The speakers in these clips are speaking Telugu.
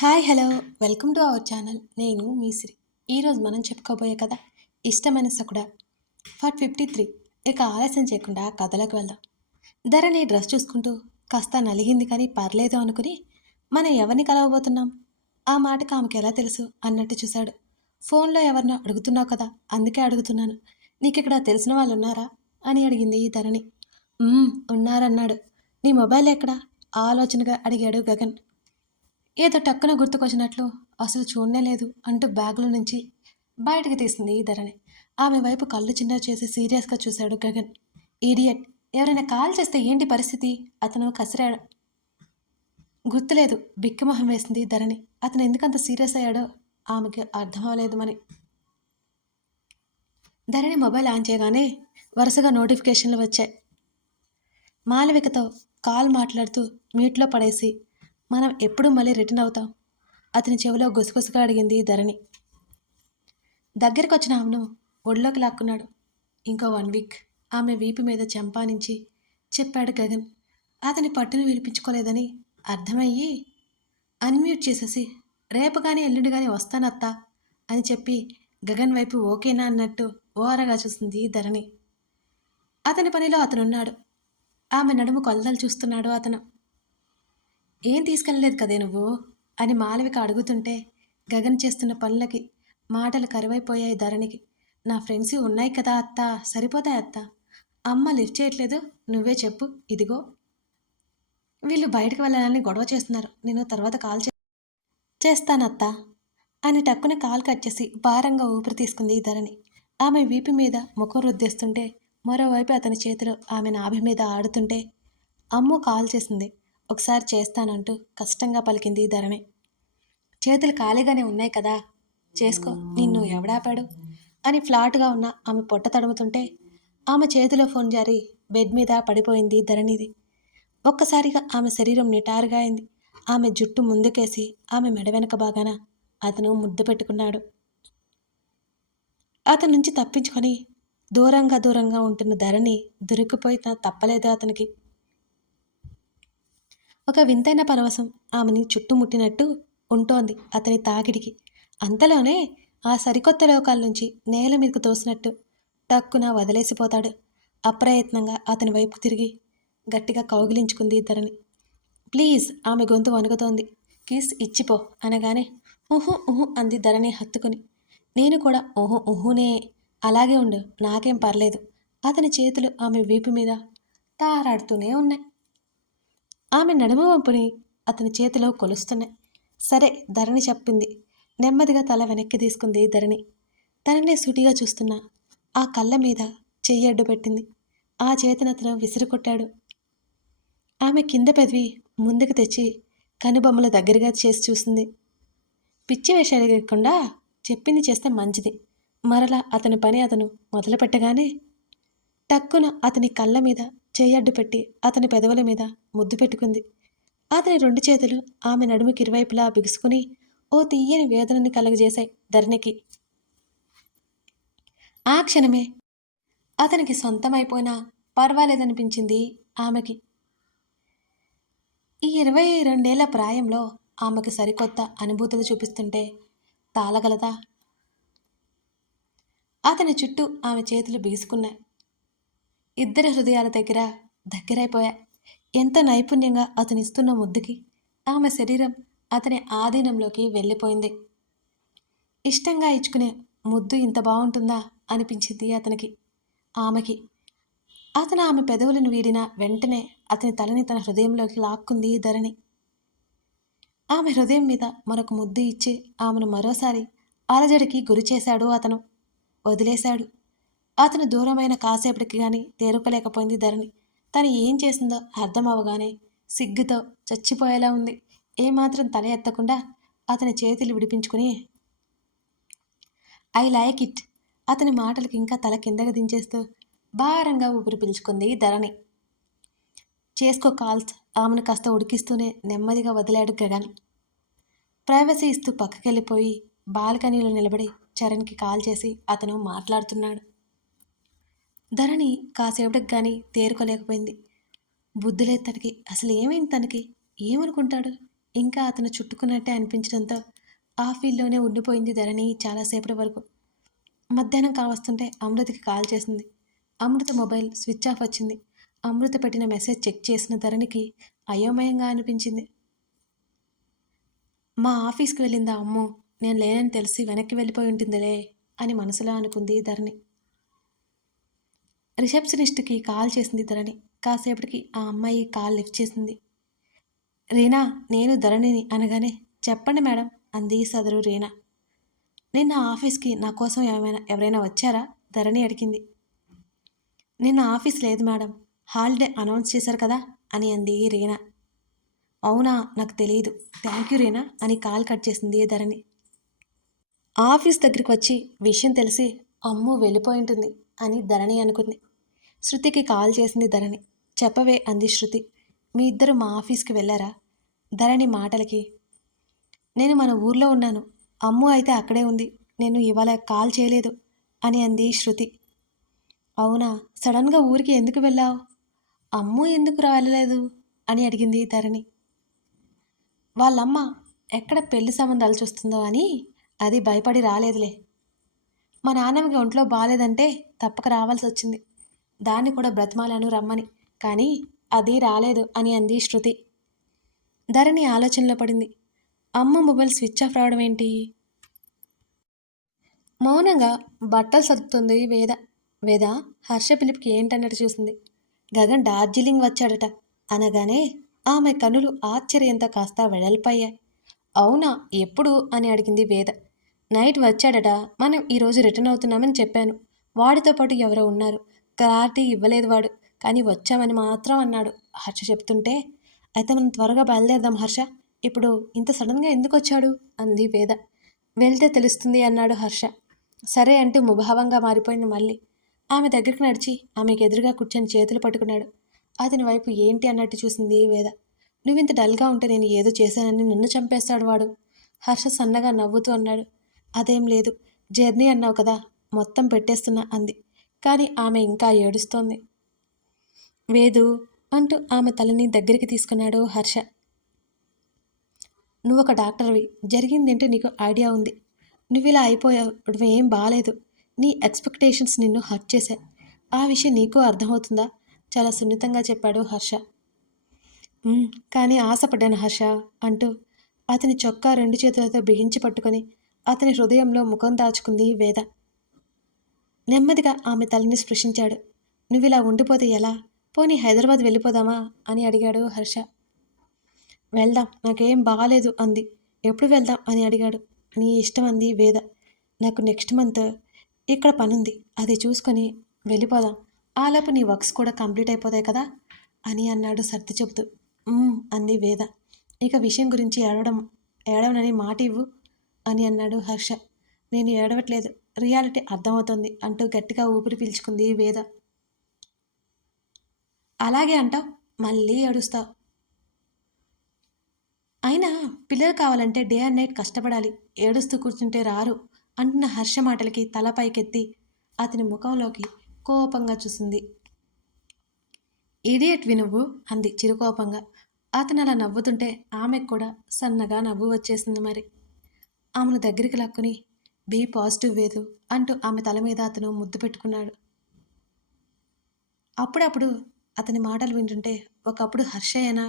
Hi hello welcome to our channel. నేను మీ శ్రీ. ఈరోజు మనం చెప్పుకోబోయే కథ ఇష్టమైన సకుడ పార్ట్ 53. ఇక ఆలస్యం చేయకుండా కథలోకి వెళ్దాం. ధరణి డ్రెస్ చూసుకుంటూ కాస్త నలిగింది కానీ పర్లేదు అనుకుని మనం ఎవరిని కలవబోతున్నాం, ఆ మాటకి ఆమెకి ఎలా తెలుసు అన్నట్టు చూశాడు. ఫోన్లో ఎవరినో అడుగుతున్నావు కదా, అందుకే అడుగుతున్నాను. నీకు ఇక్కడ తెలిసిన వాళ్ళు ఉన్నారా అని అడిగింది ఈ ధరణి. ఉన్నారన్నాడు. నీ మొబైల్ ఎక్కడా ఆలోచనగా అడిగాడు గగన్. ఏదో టక్కున గుర్తుకొచ్చినట్లు అసలు చూడనే లేదు అంటూ బ్యాగులో నుంచి బయటికి తీసింది ధరణి. ఆమె వైపు కళ్ళు చిన్నవి చేసి సీరియస్గా చూశాడు గగన్. ఈడియట్, ఎవరైనా కాల్ చేస్తే ఏంటి పరిస్థితి? అతను కసిరాడు. గుర్తులేదు, బిక్కమొహం వేసింది ధరణి. అతను ఎందుకంత సీరియస్ అయ్యాడో ఆమెకి అర్థం అవ్వలేదు మరి. ధరణి మొబైల్ ఆన్ చేయగానే వరుసగా నోటిఫికేషన్లు వచ్చాయి. మాలవికతో కాల్ మాట్లాడుతూ మ్యూట్లో పడేసి మనం ఎప్పుడు మళ్ళీ రిటర్న్ అవుతాం? అతని చెవిలో గుసగుసగా అడిగింది ధరణి. దగ్గరికి వచ్చిన ఆమెను ఒడిలోకి లాక్కున్నాడు. ఇంకో 1 వీక్ ఆమె వీపు మీద చెంపానించి చెప్పాడు గగన్. అతని పట్టును వినిపించుకోలేదని అర్థమయ్యి అన్మ్యూట్ చేసేసి రేపు కానీ ఎల్లుండి కానీ వస్తానత్తా అని చెప్పి గగన్ వైపు ఓకేనా అన్నట్టు ఓరగా చూసింది ధరణి. అతని పనిలో అతనున్నాడు. ఆమె నడుము కొలతలు చూస్తున్నాడు అతను. ఏం తీసుకెళ్ళలేదు కదే నువ్వు అని మాలవిక అడుగుతుంటే గగన్ చేస్తున్న పనులకి మాటలు కరువైపోయాయి ధరణికి. నా ఫ్రెండ్స్ ఉన్నాయి కదా అత్త, సరిపోతాయి అత్త. అమ్మ లిఫ్ట్ చేయట్లేదు, నువ్వే చెప్పు. ఇదిగో వీళ్ళు బయటకు వెళ్ళాలని గొడవ చేస్తున్నారు, నేను తర్వాత కాల్ చేస్తానత్తా అని టక్కున కాల్ కట్ చేసి భారంగా ఊపిరి తీసుకుంది ధరణి. ఆమె వీపు మీద ముఖం రుద్దేస్తుంటే మరోవైపు అతని చేతిలో ఆమె నాభి మీద ఆడుతుంటే అమ్ము కాల్ చేసింది. ఒకసారి చేస్తానంటూ కష్టంగా పలికింది ధరణి. చేతులు ఖాళీగానే ఉన్నాయి కదా, చేసుకో, నిన్ను ఎవడాపాడు అని ఫ్లాట్గా ఉన్న ఆమె పొట్ట తడుముతుంటే ఆమె చేతిలో ఫోన్ జారి బెడ్ మీద పడిపోయింది ధరణిది. ఒక్కసారిగా ఆమె శరీరం నిటారుగా అయింది. ఆమె జుట్టు ముందుకేసి ఆమె మెడ వెనక బాగాన అతను ముద్దు పెట్టుకున్నాడు. అతని నుంచి తప్పించుకొని దూరంగా దూరంగా ఉంటున్న ధరణి దొరికిపోయినా తప్పలేదు అతనికి. ఒక వింతైన పరవశం ఆమెని చుట్టుముట్టినట్టు ఉంటోంది అతని తాకిడికి. అంతలోనే ఆ సరికొత్త లోకాల నుంచి నేల మీదకు తోసినట్టు టక్కున వదిలేసిపోతాడు. అప్రయత్నంగా అతని వైపు తిరిగి గట్టిగా కౌగిలించుకుంది ధరణి. ప్లీజ్, ఆమె గొంతు వణుకుతోంది. కిస్ ఇచ్చిపో అనగానే ఊహు ఊహు అంది ధరణి హత్తుకుని. నేను కూడా ఊహు ఊహునే, అలాగే ఉండు, నాకేం పర్లేదు. అతని చేతులు ఆమె వీపు మీద తారాడుతూనే ఉన్నాయి. ఆమె నడుము వంపుని అతని చేతిలో కొలుస్తున్నాయి. సరే, ధరణి చెప్పింది. నెమ్మదిగా తల వెనక్కి తీసుకుంది ధరణి. తననే సూటిగా చూస్తున్న ఆ కళ్ళ మీద చెయ్యి అడ్డు పెట్టింది. ఆ చేతిని అతను విసిరికొట్టాడు. ఆమె కింద పెదవి ముందుకు తెచ్చి కనుబొమ్మల దగ్గరగా చేసి చూసింది. పిచ్చి వేషాలు లేకుండా చెప్పింది చేస్తే మంచిది. మరలా అతని పని అతను మొదలు పెట్టగానే టక్కున అతని కళ్ళ మీద చెయ్యడ్డు పెట్టి అతని పెదవుల మీద ముద్దు పెట్టుకుంది. అతని 2 చేతులు ఆమె నడుముకి ఇరువైపులా బిగుసుకుని ఓ తీయని వేదనని కలగజేశాయి ధరణికి. ఆ క్షణమే అతనికి సొంతమైపోయినా పర్వాలేదనిపించింది ఆమెకి. ఈ 22 ప్రాయంలో ఆమెకు సరికొత్త అనుభూతులు చూపిస్తుంటే తాళగలదా? అతని చుట్టూ ఆమె చేతులు బిగుసుకున్నాయి. ఇద్దరి హృదయాల దగ్గరైపోయాయి. ఎంతో నైపుణ్యంగా అతనిస్తున్న ముద్దుకి ఆమె శరీరం అతని ఆధీనంలోకి వెళ్ళిపోయింది. ఇష్టంగా ఇచ్చుకునే ముద్దు ఇంత బాగుంటుందా అనిపించింది అతనికి. ఆమెకి అతను ఆమె పెదవులను వీడిన వెంటనే అతని తలని తన హృదయంలోకి లాక్కుంది ధరణి. ఆమె హృదయం మీద మరొక ముద్దు ఇచ్చి ఆమెను మరోసారి అలజడికి గురి చేశాడు అతను. వదిలేశాడు. అతను దూరమైన కాసేపటికి కానీ తేరుకోలేకపోయింది ధరణి. తను ఏం చేసిందో అర్థం అవ్వగానే సిగ్గుతో చచ్చిపోయేలా ఉంది. ఏమాత్రం తల ఎత్తకుండా అతని చేతులు విడిపించుకుని ఐ లైక్ ఇట్ అతని మాటలకి ఇంకా తల కిందగా దించేస్తూ భారంగా ఊపిరి పీల్చుకుంది ధరణి. చేసుకో కాల్స్ ఆమెను కాస్త ఉడికిస్తూనే నెమ్మదిగా వదిలాడు గగన్. ప్రైవసీ ఇస్తూ పక్కకెళ్ళిపోయి బాల్కనీలో నిలబడి చరణ్కి కాల్ చేసి అతను మాట్లాడుతున్నాడు. ధరణి కాసేపటికి కానీ తేరుకోలేకపోయింది. బుద్ధి లేదు తనకి. అసలు ఏమైంది తనకి? ఏమనుకుంటాడు? ఇంకా అతను చుట్టుకున్నట్టే అనిపించడంతో ఆ ఫీల్డ్లోనే ఉండిపోయింది ధరణి చాలాసేపటి వరకు. మధ్యాహ్నం కావస్తుంటే అమృతకి కాల్ చేసింది. అమృత మొబైల్ స్విచ్ ఆఫ్ వచ్చింది. అమృత పెట్టిన మెసేజ్ చెక్ చేసిన ధరణికి అయోమయంగా అనిపించింది. మా ఆఫీస్కి వెళ్ళిందా అమ్మో, నేను లేనని తెలిసి వెనక్కి వెళ్ళిపోయి ఉంటుందిలే అని మనసులో అనుకుంది ధరణి. రిసెప్షనిస్ట్కి కాల్ చేసింది ధరణి. కాసేపటికి ఆ అమ్మాయి కాల్ లిఫ్ట్ చేసింది. రీనా, నేను ధరణిని అనగానే చెప్పండి మేడం అంది సదరు రీనా. నిన్న ఆఫీస్కి నా కోసం ఎవరైనా వచ్చారా? ధరణి అడిగింది. నిన్న ఆఫీస్ లేదు మేడం, హాలిడే అనౌన్స్ చేశారు కదా అని అంది రీనా. అవునా, నాకు తెలియదు, థ్యాంక్ యూ రీనా అని కాల్ కట్ చేసింది ధరణి. ఆఫీస్ దగ్గరికి వచ్చి విషయం తెలిసి అమ్ము వెళ్ళిపోయి ఉంటుంది అని ధరణి అనుకుంది. శృతికి కాల్ చేసింది ధరణి. చెప్పవే అంది శృతి. మీ ఇద్దరు మా ఆఫీస్కి వెళ్ళారా? ధరణి మాటలకి నేను మన ఊర్లో ఉన్నాను, అమ్ము అయితే అక్కడే ఉంది, నేను ఇవాళ కాల్ చేయలేదు అని అంది శృతి. అవునా, సడన్గా ఊరికి ఎందుకు వెళ్ళావు? అమ్ము ఎందుకు రాలేదు అని అడిగింది ధరణి. వాళ్ళమ్మ ఎక్కడ పెళ్లి సంబంధాలు చూస్తుందో అని అది భయపడి రాలేదులే. మా నాన్నమ్మకి ఒంట్లో బాగాలేదంటే తప్పక రావాల్సి వచ్చింది, దాన్ని కూడా బ్రతిమాలను రమ్మని, కానీ అది రాలేదు అని అంది శృతి. ధరణి ఆలోచనలో పడింది. అమ్మ మొబైల్ స్విచ్ ఆఫ్ రావడం ఏంటి? మౌనంగా బట్టలు సర్దుతుంది వేద. వేద హర్ష పిలుపుకి ఏంటన్నట్టు చూసింది. గగన్ డార్జిలింగ్ వచ్చాడట అనగానే ఆమె కనులు ఆశ్చర్యంతో కాస్త వెడల్పయ్యాయి. అవునా, ఎప్పుడు అని అడిగింది వేద. నైట్ వచ్చాడట, మనం ఈరోజు రిటర్న్ అవుతున్నామని చెప్పాను. వాడితో పాటు ఎవరో ఉన్నారు, క్లారిటీ ఇవ్వలేదు వాడు, కానీ వచ్చామని మాత్రం అన్నాడు హర్ష చెప్తుంటే. అయితే మనం త్వరగా బయలుదేరదాం హర్ష, ఇప్పుడు ఇంత సడన్గా ఎందుకు వచ్చాడు అంది వేద. వెళ్తే తెలుస్తుంది అన్నాడు హర్ష. సరే అంటూ ముభావంగా మారిపోయింది మళ్ళీ. ఆమె దగ్గరికి నడిచి ఆమెకు ఎదురుగా కూర్చొని చేతులు పట్టుకున్నాడు. అతని వైపు ఏంటి అన్నట్టు చూసింది వేద. నువ్వింత డల్గా ఉంటే నేను ఏదో చేశానని నన్ను చంపేస్తాడు వాడు. హర్ష సన్నగా నవ్వుతూ అన్నాడు. అదేం లేదు, జర్నీ అన్నావు కదా, మొత్తం పెట్టేస్తున్నా అంది. కానీ ఆమె ఇంకా ఏడుస్తోంది. వేదు అంటూ ఆమె తలని దగ్గరికి తీసుకున్నాడు హర్ష. నువ్వొక డాక్టర్వి, జరిగిందేంటో నీకు ఐడియా ఉంది. నువ్విలా అయిపోయావు, ఏం బాగాలేదు. నీ ఎక్స్పెక్టేషన్స్ నిన్ను హర్ట్ చేశాయి. ఆ విషయం నీకు అర్థమవుతుందా? చాలా సున్నితంగా చెప్పాడు హర్ష. కానీ ఆశపడ్డాను హర్ష అంటూ అతని చొక్కా రెండు చేతులతో బిగించి పట్టుకొని అతని హృదయంలో ముఖం దాచుకుంది వేద. నెమ్మదిగా ఆమె తలని స్పృశించాడు. నువ్విలా ఉండిపోతే ఎలా? పోనీ హైదరాబాద్ వెళ్ళిపోదామా అని అడిగాడు హర్ష. వెళ్దాం, నాకేం బాగాలేదు అంది. ఎప్పుడు వెళ్దాం అని అడిగాడు. నీ ఇష్టం అంది వేద. నాకు నెక్స్ట్ మంత్ ఇక్కడ పనుంది, అది చూసుకొని వెళ్ళిపోదాం. ఆలోపు నీ వర్క్స్ కూడా కంప్లీట్ అయిపోతాయి కదా అని అన్నాడు సర్ది చెబుతూ. అంది వేద. ఇక విషయం గురించి ఏడవనని మాట ఇవ్వు అని అన్నాడు హర్ష. నేను ఏడవట్లేదు, రియాలిటీ అర్థమవుతుంది అంటూ గట్టిగా ఊపిరి పీల్చుకుంది వేద. అలాగే అంటావు, మళ్ళీ ఏడుస్తావు. అయినా పిల్లలు కావాలంటే డే అండ్ నైట్ కష్టపడాలి, ఏడుస్తూ కూర్చుంటే రారు అంటున్న హర్ష మాటలకి తల పైకెత్తి అతని ముఖంలోకి కోపంగా చూసింది. ఇడియట్వి నువ్వు అంది చిరుకోపంగా. అతను అలా నవ్వుతుంటే ఆమెకు కూడా సన్నగా నవ్వు వచ్చేసింది. మరి ఆమెను దగ్గరికి లాక్కుని బీ పాజిటివ్ వేదు అంటూ ఆమె తల మీద అతను ముద్దు పెట్టుకున్నాడు. అప్పుడప్పుడు అతని మాటలు వింటుంటే ఒకప్పుడు హర్షయేనా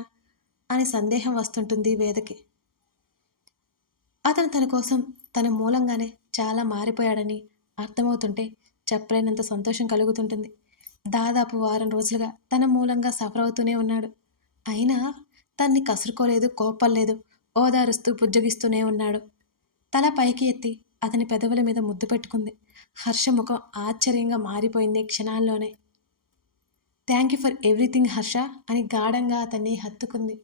అని సందేహం వస్తుంటుంది వేదకి. అతను తన కోసం తన మూలంగానే చాలా మారిపోయాడని అర్థమవుతుంటే చెప్పలేనంత సంతోషం కలుగుతుంటుంది. దాదాపు వారం రోజులుగా తన మూలంగా సఫర్ అవుతూనే ఉన్నాడు. అయినా తన్ని కసురుకోలేదు, కోపలేదు, ఓదారుస్తూ బుజ్జగిస్తూనే ఉన్నాడు. తల పైకి ఎత్తి అతని పెదవుల మీద ముద్దు పెట్టుకుంది. హర్ష ముఖం ఆశ్చర్యంగా మారిపోయింది క్షణాల్లోనే. Thank you for everything Harsha అని గాఢంగా అతన్ని హత్తుకుంది.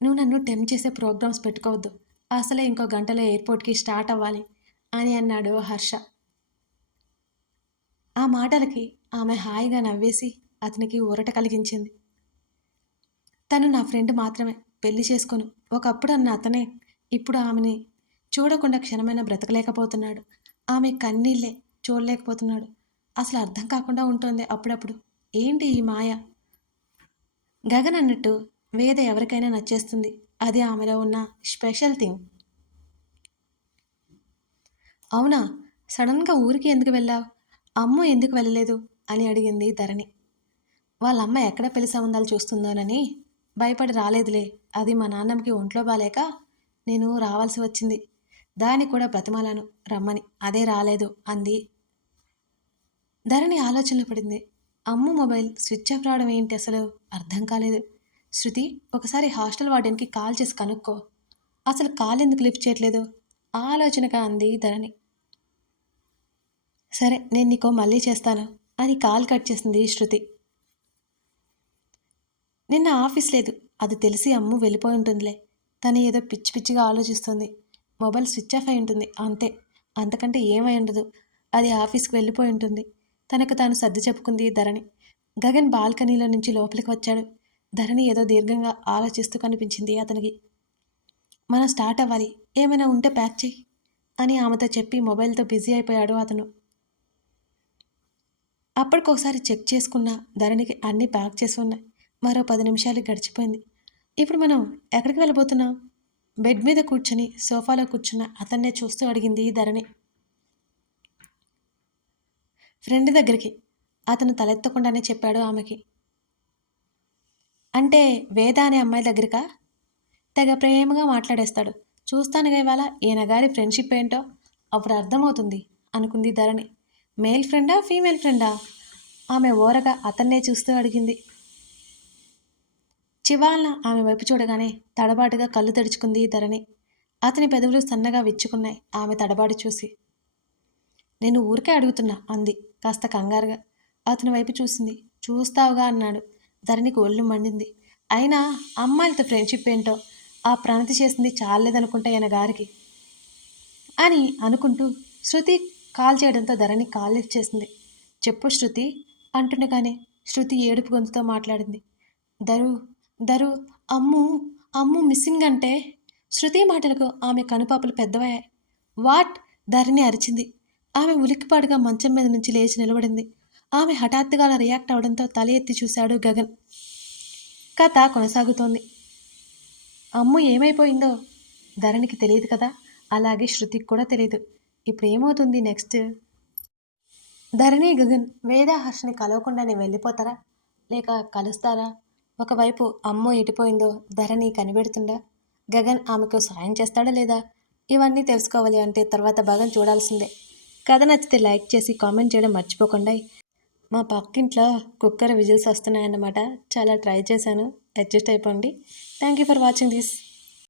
నువ్వు నన్ను టెంప్ట్ చేసే ప్రోగ్రామ్స్ పెట్టుకోవద్దు, అసలే ఇంకో గంటలో ఎయిర్పోర్ట్కి స్టార్ట్ అవ్వాలి అని అన్నాడు హర్ష. ఆ మాటలకి ఆమె హాయిగా నవ్వేసి అతనికి ఊరట కలిగించింది. తను నా ఫ్రెండ్ మాత్రమే, పెళ్లి చేసుకోను, ఒకప్పుడు అన్న అతనే ఇప్పుడు ఆమెని చూడకుండా క్షణమైనా బ్రతకలేకపోతున్నాడు. ఆమె కన్నీళ్ళే చూడలేకపోతున్నాడు. అసలు అర్థం కాకుండా ఉంటుంది అప్పుడప్పుడు. ఏంటి ఈ మాయ? గగన్ అన్నట్టు వేద ఎవరికైనా నచ్చేస్తుంది, అది ఆమెలో ఉన్న స్పెషల్ థింగ్. అవునా? సడన్గా ఊరికి ఎందుకు వెళ్ళావు? అమ్మ ఎందుకు వెళ్ళలేదు అని అడిగింది ధరణి. వాళ్ళమ్మ ఎక్కడ పెళ్లి సంబంధాలు చూస్తుందోనని భయపడి రాలేదులే. అది మా నాన్నమ్మకి ఒంట్లో బాలేక నేను రావాల్సి వచ్చింది. దాన్ని కూడా బ్రతిమాలను రమ్మని, అదే రాలేదు అంది. ధరణి ఆలోచనలో పడింది. అమ్ము మొబైల్ స్విచ్ ఆఫ్ రావడం ఏంటి అసలు అర్థం కాలేదు. శృతి, ఒకసారి హాస్టల్ వార్డెన్కి కాల్ చేసి కనుక్కో. అసలు కాల్ ఎందుకు లిఫ్ట్ చేయట్లేదు ఆలోచనగా అంది ధరణి. సరే, నేను నీకో మళ్ళీ చేస్తాను అని కాల్ కట్ చేసింది శృతి. నిన్న ఆఫీస్ లేదు, అది తెలిసి అమ్ము వెళ్ళిపోయి ఉంటుందిలే. తను ఏదో పిచ్చి పిచ్చిగా ఆలోచిస్తుంది. మొబైల్ స్విచ్ ఆఫ్ అయి ఉంటుంది అంతే, అంతకంటే ఏమై ఉండదు. అది ఆఫీస్కి వెళ్ళిపోయి ఉంటుంది. తనకు తాను సర్ది చెప్పుకుంది ధరణి. గగన్ బాల్కనీలో నుంచి లోపలికి వచ్చాడు. ధరణి ఏదో దీర్ఘంగా ఆలోచిస్తూ కనిపించింది అతనికి. మనం స్టార్ట్ అవ్వాలి, ఏమైనా ఉంటే ప్యాక్ చెయ్యి అని ఆమెతో చెప్పి మొబైల్తో బిజీ అయిపోయాడు అతను. అప్పటికొకసారి చెక్ చేసుకున్న ధరణికి అన్నీ ప్యాక్ చేసి ఉన్నాయి. మరో 10 నిమిషాలు గడిచిపోయింది. ఇప్పుడు మనం ఎక్కడికి వెళ్ళబోతున్నాం? బెడ్ మీద కూర్చొని సోఫాలో కూర్చున్న అతన్నే చూస్తూ అడిగింది ధరణి. ఫ్రెండ్ దగ్గరికి, అతను తలెత్తకుండానే చెప్పాడు ఆమెకి. అంటే వేద అనే అమ్మాయి దగ్గరికా? తెగ ప్రేమగా మాట్లాడేస్తాడు. చూస్తానుగా ఇవాళ ఈయన గారి ఫ్రెండ్షిప్ ఏంటో అప్పుడు అర్థమవుతుంది అనుకుంది ధరణి. మేల్ ఫ్రెండా ఫీమేల్ ఫ్రెండా? ఆమె ఓరగా అతన్నే చూస్తూ అడిగింది. చివాలన ఆమె వైపు చూడగానే తడబాటుగా కళ్ళు తెరుచుకుంది ధరణి. అతని పెదవులు సన్నగా విచ్చుకున్నాయి ఆమె తడబాటు చూసి. నేను ఊరికే అడుగుతున్నా అంది కాస్త కంగారుగా. అతని వైపు చూసింది. చూస్తావుగా అన్నాడు. ధరణికి ఒళ్ళు మండింది. అయినా అమ్మాయిలతో ఫ్రెండ్షిప్ ఏంటో, ఆ ప్రణతి చేసింది చాలేదనుకుంటా ఈయన గారికి అని అనుకుంటూ శృతి కాల్ చేయడంతో ధరణి కాల్ లిఫ్ట్ చేసింది. చెప్పు శృతి అంటుండగానే శృతి ఏడుపు గొంతుతో మాట్లాడింది. దరు దరు అమ్ము అమ్ము మిస్సింగ్ అంటే. శృతి మాటలకు ఆమె కనుపాపలు పెద్దవయ్యాయి. వాట్? ధరణి అరిచింది. ఆమె ఉలిక్కిపాటుగా మంచం మీద నుంచి లేచి నిలబడింది. ఆమె హఠాత్తుగా అలా రియాక్ట్ అవడంతో తల ఎత్తి చూశాడు గగన్. కథ కొనసాగుతోంది. అమ్ము ఏమైపోయిందో ధరణికి తెలియదు కదా, అలాగే శృతికి కూడా తెలియదు. ఇప్పుడు ఏమవుతుంది నెక్స్ట్? ధరణి గగన్ వేద హర్షని కలవకుండానే వెళ్ళిపోతారా, లేక కలుస్తారా? ఒకవైపు అమ్ము ఎటుపోయిందో ధరణి కనిపెడుతుందా? గగన్ ఆమెకు సాయం చేస్తాడా లేదా? ఇవన్నీ తెలుసుకోవాలి అంటే తర్వాత భాగం చూడాల్సిందే. కథ నచ్చితే లైక్ చేసి కామెంట్ చేయడం మర్చిపోకుండా. మా పక్కింట్లో కుక్కర్ విజిల్స్ వస్తున్నాయన్నమాట. చాలా ట్రై చేశాను, అడ్జస్ట్ అయిపోండి. Thank you for watching this.